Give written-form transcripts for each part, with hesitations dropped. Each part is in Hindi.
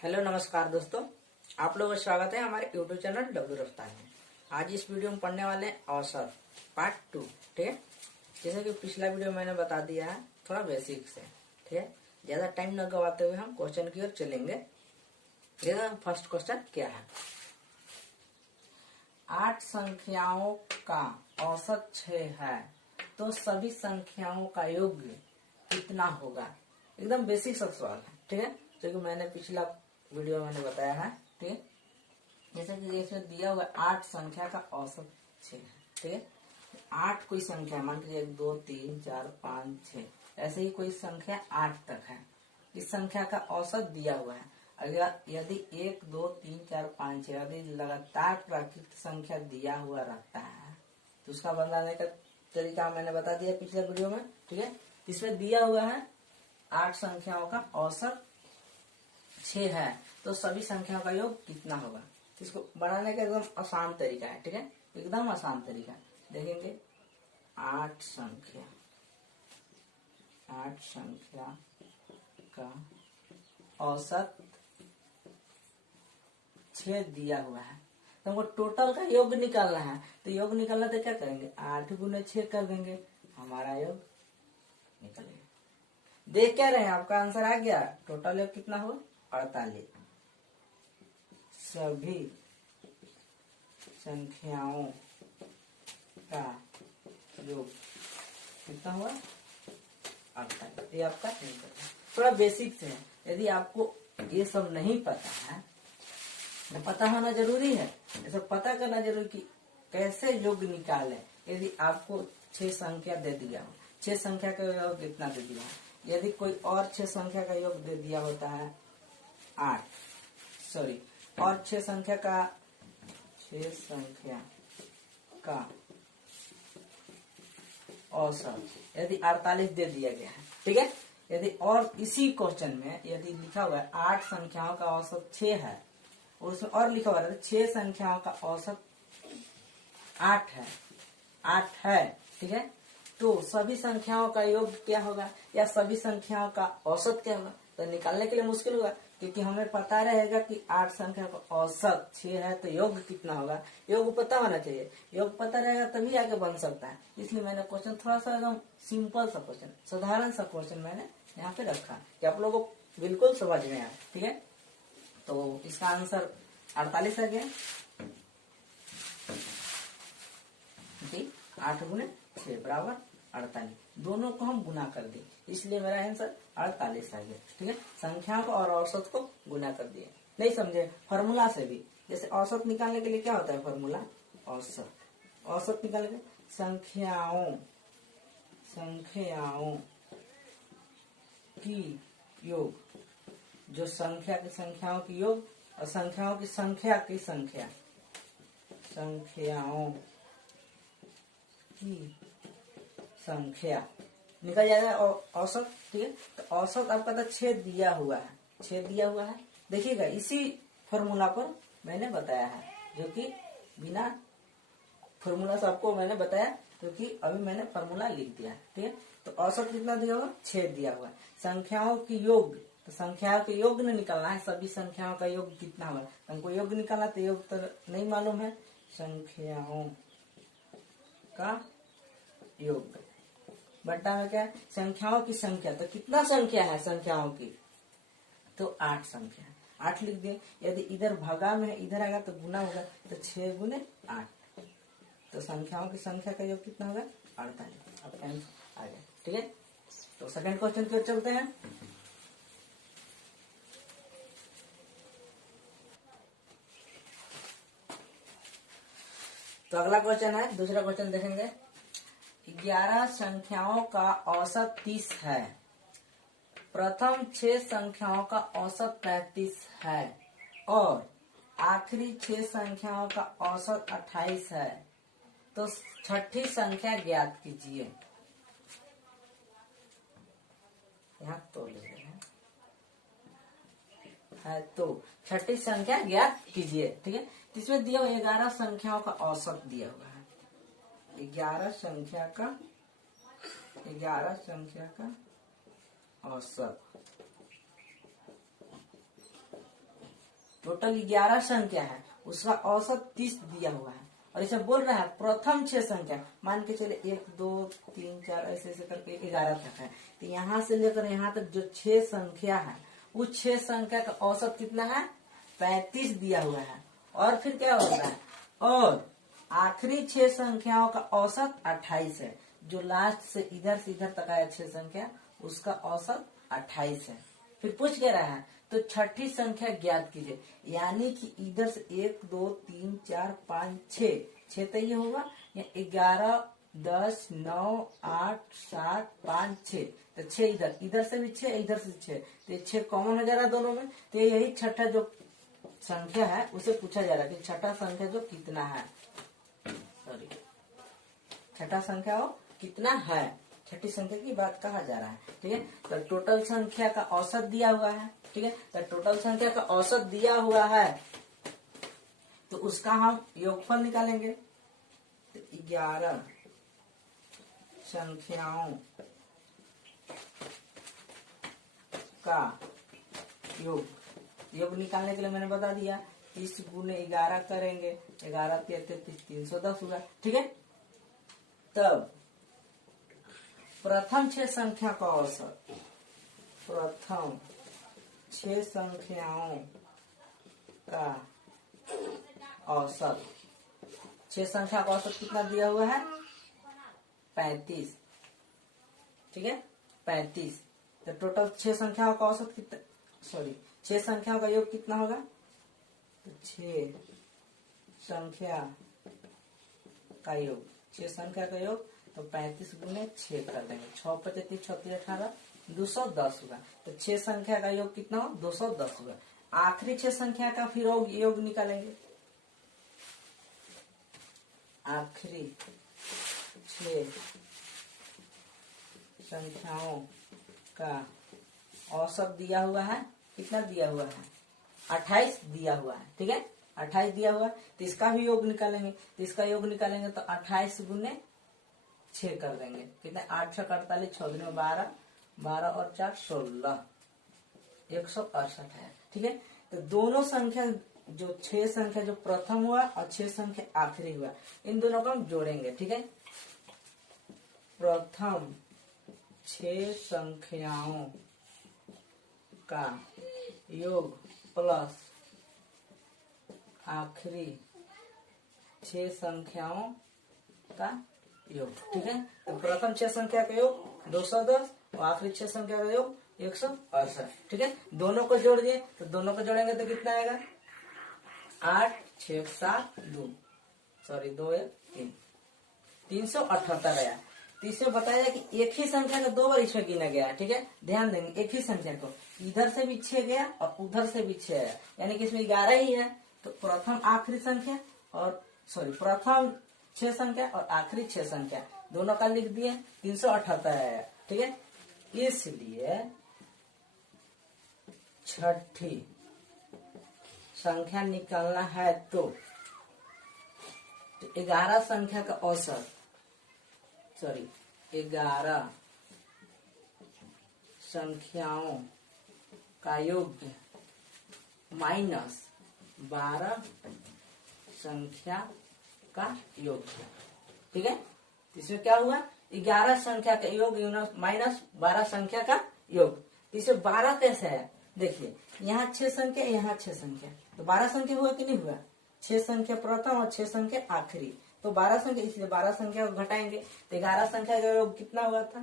हेलो नमस्कार दोस्तों, आप लोगों का स्वागत है हमारे यूट्यूब चैनल डब्ल्यू रफ्तार में। आज इस वीडियो में पढ़ने वाले हैं औसत पार्ट 2। ठीक है, जैसे कि पिछला वीडियो मैंने बता दिया है थोड़ा बेसिक से। ठीक है, ज्यादा टाइम न गवाते हुए हम क्वेश्चन की ओर चलेंगे। देखो फर्स्ट क्वेश्चन क्या है। 8 संख्याओं का औसत 6 है तो सभी संख्याओं का योग कितना होगा। एकदम बेसिक सा सवाल है। ठीक है, जो कि मैंने पिछला वीडियो में मैंने बताया है। ठीक है, जैसे कि इसमें दिया हुआ 8 संख्या का औसत 6 है। ठीक है, 8 कोई संख्या मान लीजिए 1 2 3 4 5 6 ऐसे ही कोई संख्या 8 तक है। इस संख्या का औसत दिया हुआ है। अगर यदि 1 2 3 4 5 6 यदि लगातार प्राकृतिक संख्या दिया हुआ रहता है तो उसका बनाने का तरीका मैंने बता दिया पिछले वीडियो में। ठीक है, इसमें दिया हुआ है 8 संख्याओं का औसत 6 है तो सभी संख्याओं का योग कितना होगा। इसको बनाने का एकदम आसान तरीका है। ठीक है, एकदम आसान तरीका है। देखेंगे 8 संख्या का औसत 6 दिया हुआ है तो हमको टोटल का योग निकालना है। तो योग निकालना तो क्या करेंगे, 8 गुने 6 कर देंगे, हमारा योग निकलेगा। देख क्या रहे हैं, आपका आंसर आ गया। टोटल योग कितना हुआ 48। सभी संख्याओं का योग कितना हुआ 48। ये आपका थोड़ा बेसिक है। यदि आपको ये सब नहीं पता है तो पता होना जरूरी है। ये सब पता करना जरूरी कि कैसे योग निकालें। यदि आपको 6 संख्या दे दिया हो, 6 संख्या का योग कितना दे दिया है। यदि कोई और 6 संख्या का योग दे दिया होता है 8 और 6 संख्या का औसत यदि 48 दे दिया गया है। ठीक है, यदि और इसी क्वेश्चन में यदि लिखा हुआ है 8 संख्याओं का औसत 6 है और उसमें और लिखा हुआ है 6 संख्याओं का औसत 8 है। ठीक है, तो सभी संख्याओं का योग क्या होगा या सभी संख्याओं का औसत क्या होगा। तो निकालने के लिए मुश्किल होगा क्योंकि हमें पता रहेगा कि 8 संख्या का औसत 6 है तो योग कितना होगा। योग पता होना चाहिए, योग पता रहेगा तभी आगे बन सकता है। इसलिए मैंने क्वेश्चन थोड़ा सा एकदम सिंपल सा क्वेश्चन, साधारण सा क्वेश्चन मैंने यहाँ पे रखा कि आप लोगों को बिल्कुल समझ में आए। ठीक है, तो इसका आंसर 48 आ गया। ठीक, 8 गुने 6 बराबर 48। दोनों को हम गुना कर दिए इसलिए मेरा आंसर 48 आ गया। ठीक है, संख्याओं को और औसत को गुना कर दिए। नहीं समझे, फॉर्मूला से भी जैसे औसत निकालने के लिए क्या होता है फॉर्मूला, औसत निकालने के संख्याओं की योग, जो संख्या की संख्याओं की योग और संख्याओं की संख्या संख्याओं की संख्या निकल जाएगा औसत। ठीक है, तो औसत आपका तो 6 दिया हुआ है। देखिएगा इसी फॉर्मूला पर मैंने बताया है, जो कि बिना फॉर्मूला से आपको मैंने बताया क्योंकि अभी मैंने फॉर्मूला लिख दिया है। ठीक है, तो औसत कितना दिया हुआ 6 दिया हुआ है। संख्याओं की योग, तो संख्याओं के योग ने निकालना है, सभी संख्याओं का योग कितना हुआ। हमको योग निकालना तो योग तो नहीं मालूम है। संख्याओं का योग बट्टा में क्या है, संख्याओं की संख्या। तो कितना संख्या है संख्याओं की, तो 8 संख्या, 8 लिख दिए। यदि इधर भागा में है इधर आएगा तो गुना होगा, तो 6 गुने 8, तो संख्याओं की संख्या का योग कितना होगा 48। अब आंसर आ गया। ठीक है, तो सेकंड क्वेश्चन की ओर चलते हैं। तो अगला क्वेश्चन है, दूसरा क्वेश्चन देखेंगे। 11 संख्याओं का औसत 30 है, प्रथम 6 संख्याओं का औसत 35 है और आखिरी 6 संख्याओं का औसत 28 है, तो छठी संख्या ज्ञात कीजिए। यहाँ तो ले रहे हैं, तो छठी संख्या ज्ञात कीजिए। ठीक है, इसमें दिया हुआ 11 संख्याओं का औसत दिया हुआ है। 11 संख्या का औसत टोटल 11 संख्या है, उसका औसत 30 दिया हुआ है और इसे बोल रहा है प्रथम 6 संख्या, मान के चले 1 2 3 4 ऐसे ऐसे करके 11 तक है, तो यहाँ से लेकर यहाँ तक जो 6 संख्या है उस 6 संख्या का औसत कितना है 35 दिया हुआ है। और फिर क्या होता है, और आखिरी 6 संख्याओं का औसत 28 है, जो लास्ट से इधर तक आया 6 संख्या उसका औसत 28 है। फिर पूछ क्या रहा है, तो छठी संख्या ज्ञात कीजिए, यानी कि इधर से 1 2 3 4 5 6 तो ये होगा 11 10 9 8 7 5 6, तो 6 इधर से भी 6 इधर से 6, तो ये 6 कॉमन हो जा रहा है दोनों में, तो यही छठा जो संख्या है उसे पूछा जा रहा है कि छठा संख्या जो कितना है, सॉरी छठा संख्या वो कितना है, छठी संख्या की बात कहा जा रहा है। ठीक है, तो टोटल संख्या का औसत दिया हुआ है। ठीक है, तो टोटल संख्या का औसत दिया हुआ है तो उसका हम योगफल निकालेंगे। तो 11 संख्याओं का योग निकालने के लिए मैंने बता दिया 30 गुने 11 करेंगे, 11 33 310 होगा। ठीक है, तब प्रथम 6 संख्या का औसत, प्रथम 6 संख्याओं का औसत, 6 संख्या का औसत कितना दिया हुआ है 35। ठीक है, 35, तो टोटल 6 संख्याओं का औसत कितना, सॉरी 6 संख्याओं का योग कितना होगा, तो 6 संख्या का योग, 6 संख्या का योग तो 35 गुने 6 कर देंगे, 6 25 36 18 210 होगा, तो 6 संख्या का योग कितना हो 210 होगा। आखिरी 6 संख्या का फिर योग निकालेंगे, आखिरी 6 संख्याओं का औसत दिया हुआ है, कितना दिया हुआ है 28 दिया हुआ है। ठीक है, 28 दिया हुआ है, तो इसका भी योग निकालेंगे, तो इसका योग निकालेंगे तो 28 गुने 6 कर देंगे, कितने 8 6 48 6 दिन में 12 12 और 4 16 168 है। ठीक है, तो दोनों संख्या जो 6 संख्या जो प्रथम हुआ और 6 संख्या आखिरी हुआ, इन दोनों को हम जोड़ेंगे। ठीक है, प्रथम 6 संख्याओं का योग प्लस आखिरी 6 संख्याओं का योग। ठीक है, तो प्रथम 6 संख्या का योग 210 और आखिरी 6 संख्या का योग 168। ठीक है, दोनों को जोड़ दिए, तो दोनों को जोड़ेंगे तो कितना आएगा 8 6 7 2 सॉरी 2 1 3 378 आया। तो इसमें बताया जाए कि एक ही संख्या का 2 बार इसमें गिना गया है। ठीक है, ध्यान देंगे, एक ही संख्या को इधर से भी 6 गया और उधर से भी 6 आया, यानी कि इसमें 11 ही है, तो प्रथम आखिरी संख्या और सॉरी प्रथम 6 संख्या और आखिरी 6 संख्या दोनों का लिख दिए, 378 आया। ठीक है, इसलिए छठी संख्या निकालना है तो 11 संख्या का औसत, सॉरी 11 संख्याओं का योग माइनस 12 संख्या का योग। ठीक है, इसमें क्या हुआ 11 संख्या का योग माइनस 12 संख्या का योग। इसमें 12 कैसे है, देखिए यहाँ 6 संख्या यहाँ 6 संख्या, तो 12 संख्या हुआ कि नहीं हुआ, 6 संख्या प्रथम और 6 संख्या आखिरी, तो 12 संख्या, इसलिए 12 संख्या को घटाएंगे तो 11 संख्या का योग कितना हुआ था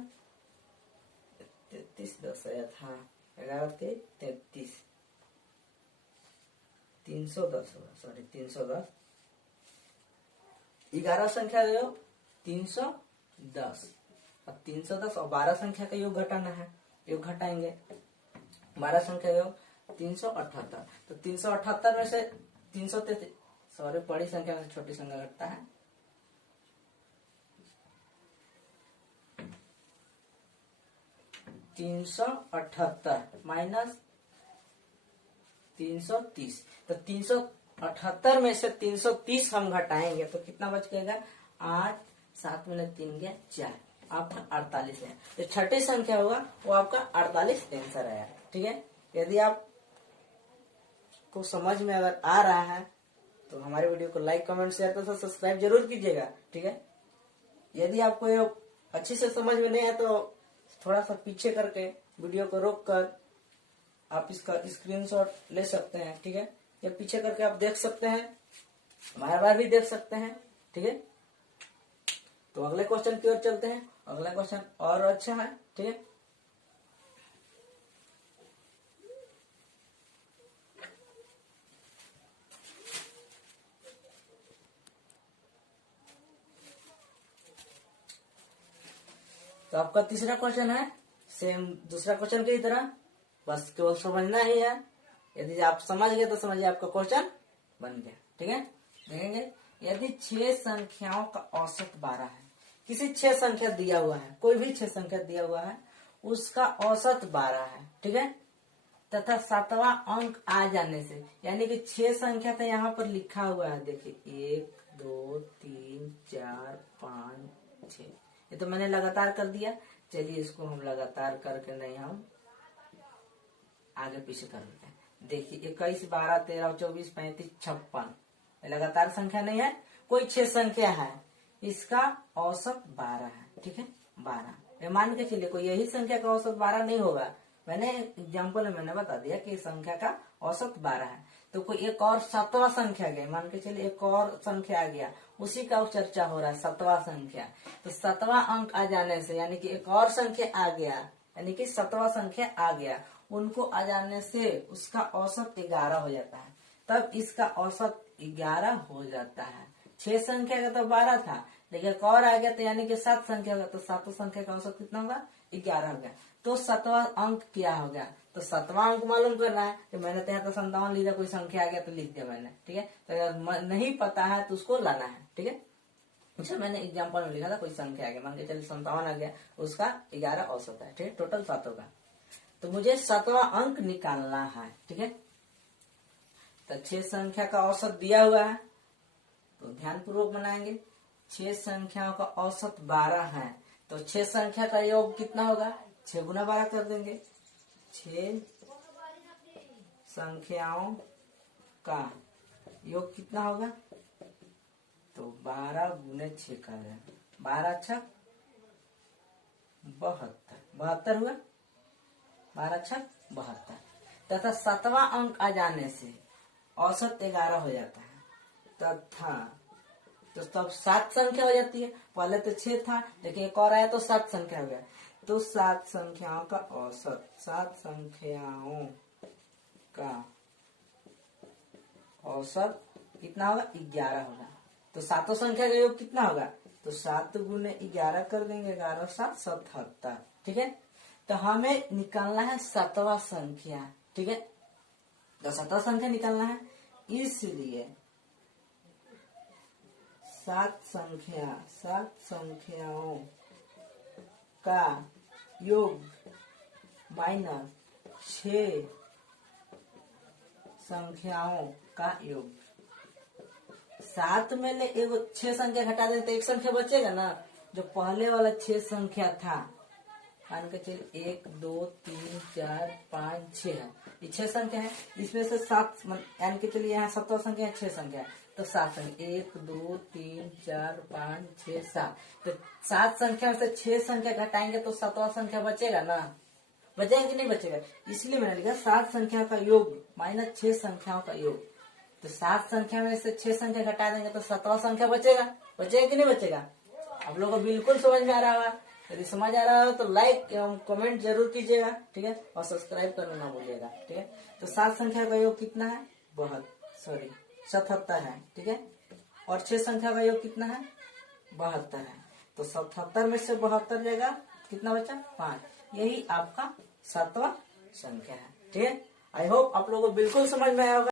33 10 आया था, 11 के 33 310 होगा, सॉरी 310, 11 संख्या का योग 310 और 310 और 12 संख्या का योग घटाना है, योग घटाएंगे, 12 संख्या का योग 378, तो 378 में से 333, सॉरी बड़ी संख्या में से छोटी संख्या घटता है, 378 माइनस 330, तो 378 में से 330 हम घटाएंगे तो कितना बच जाएगा 8 7 में 3 गया 4, आपका 48 है। तो छठी संख्या होगा वो आपका 48 आंसर आया। ठीक है, यदि आप आपको समझ में अगर आ रहा है तो हमारे वीडियो को लाइक कमेंट शेयर तो सब्सक्राइब जरूर कीजिएगा, ठीक है। यदि आपको ये अच्छी से समझ में नहीं है तो थोड़ा सा पीछे करके वीडियो को रोक कर आप इसका स्क्रीनशॉट ले सकते हैं, ठीक है। या पीछे करके आप देख सकते हैं, बार बार भी देख सकते हैं, ठीक है। तो अगले क्वेश्चन की ओर चलते हैं। अगला क्वेश्चन और अच्छा है, ठीक है। तो आपका तीसरा क्वेश्चन है सेम दूसरा क्वेश्चन की तरह, बस केवल समझना ही है। यदि आप समझ गए तो समझिए आपका क्वेश्चन बन गया, ठीक है। देखेंगे, यदि 6 संख्याओं का औसत 12 है, किसी 6 संख्या दिया हुआ है, कोई भी 6 संख्या दिया हुआ है, उसका औसत 12 है, ठीक है, तथा 7वां अंक आ जाने से, यानी कि 6 संख्या तो यहाँ पर लिखा हुआ है, देखिए 1 2 3 4 5 6, ये तो मैंने लगातार कर दिया। चलिए इसको हम लगातार करके नहीं, हम आगे पीछे कर लेते हैं। देखिए 21 12 13 24 35 56, लगातार संख्या नहीं है, कोई 6 संख्या है, इसका औसत 12 है, ठीक है। 12 मान के चलिए कोई यही संख्या का औसत 12 नहीं होगा, मैंने एग्जाम्पल में मैंने बता दिया कि संख्या का औसत 12 है। तो कोई एक और 7वां संख्या गया, मान के चलिए एक और संख्या आ गया, उसी का चर्चा हो रहा है 7वां संख्या। तो 7वां अंक आ जाने से, यानी कि एक और संख्या आ गया, यानी कि 7वां संख्या आ गया, उनको आ जाने से उसका औसत 11 हो जाता है। तब इसका औसत 11 हो जाता है। 6 संख्या का तो 12 था, लेकिन एक और आ गया तो यानी कि 7 संख्या होगा, तो 7 संख्या का औसत कितना होगा? 11 हो गया। तो 7वां अंक क्या हो गया? तो 7वां अंक मालूम करना है। तो मैंने तो यहाँ तो 57 लिखा, कोई संख्या आ गया तो लिख दिया मैंने, ठीक है। तो अगर नहीं पता है तो उसको लाना है, ठीक है। अच्छा, मैंने एग्जाम्पल में लिखा था कोई संख्या आ गया, मान के चलिए 57 आ गया, उसका 11 औसत है, ठीक है, टोटल 7 होगा। तो मुझे 7वां अंक निकालना है, ठीक है। तो 6 संख्या का औसत दिया हुआ है, तो ध्यान पूर्वक बनाएंगे। 6 संख्याओं का औसत 12 है, तो 6 संख्या का योग कितना होगा? 6 गुना 12 कर देंगे। 6 संख्याओं का योग कितना होगा? तो 12 गुने 6 कर देंगे, 12 6 72, 72 हुआ, 12 6 72। तथा 7वां अंक आ जाने से औसत 11 हो जाता है, तथा तो तब 7 संख्या हो जाती है। पहले तो 6 था, लेकिन एक और आया तो 7 संख्या हो गया। तो 7 संख्याओं का औसत, 7 संख्याओं का औसत कितना होगा? 11 होगा। तो 7 संख्या का योग कितना होगा? तो 7 गुने 11 कर देंगे, 11 7 77, ठीक है। तो हमें निकालना है 7वां संख्या, ठीक है। तो 7वां संख्या निकालना है, इसलिए 7 संख्याओं का योग माइनस 6 संख्याओं का योग। 7 में ले एगो 6 संख्या घटा दें तो एक संख्या बचेगा ना, जो पहले वाला 6 संख्या था, मान के चलिए 1 2 3 4 5 6 है, ये 6 संख्या है। इसमें से 7 यानी के चलिए यहाँ 7वां संख्या है, 6 संख्या है, तो 7 संख्या 1 2 3 4 5 6 7। तो 7 संख्या में से 6 संख्या घटाएंगे तो 7वां संख्या बचेगा ना, बचेगा कि नहीं बचेगा? इसलिए मैंने लिखा 7 संख्या का योग माइनस 6 संख्याओं का योग। तो 7 संख्या में से 6 संख्या घटा देंगे तो 7वां संख्या बचेगा, बचेगा कि नहीं बचेगा? आप लोगों को बिल्कुल समझ में आ रहा होगा। यदि समझ आ रहा हो तो लाइक एवं कमेंट जरूर कीजिएगा, ठीक है, और सब्सक्राइब करना ना भूलिएगा, ठीक है। तो 7 संख्या का योग कितना है? 77 है, ठीक है। और 6 संख्या का योग कितना है? 72 है। तो 77 में से 72 जाएगा, कितना बचा? 5। यही आपका 7वां संख्या है, ठीक है। आई होप आप लोगों को बिल्कुल समझ में आया होगा।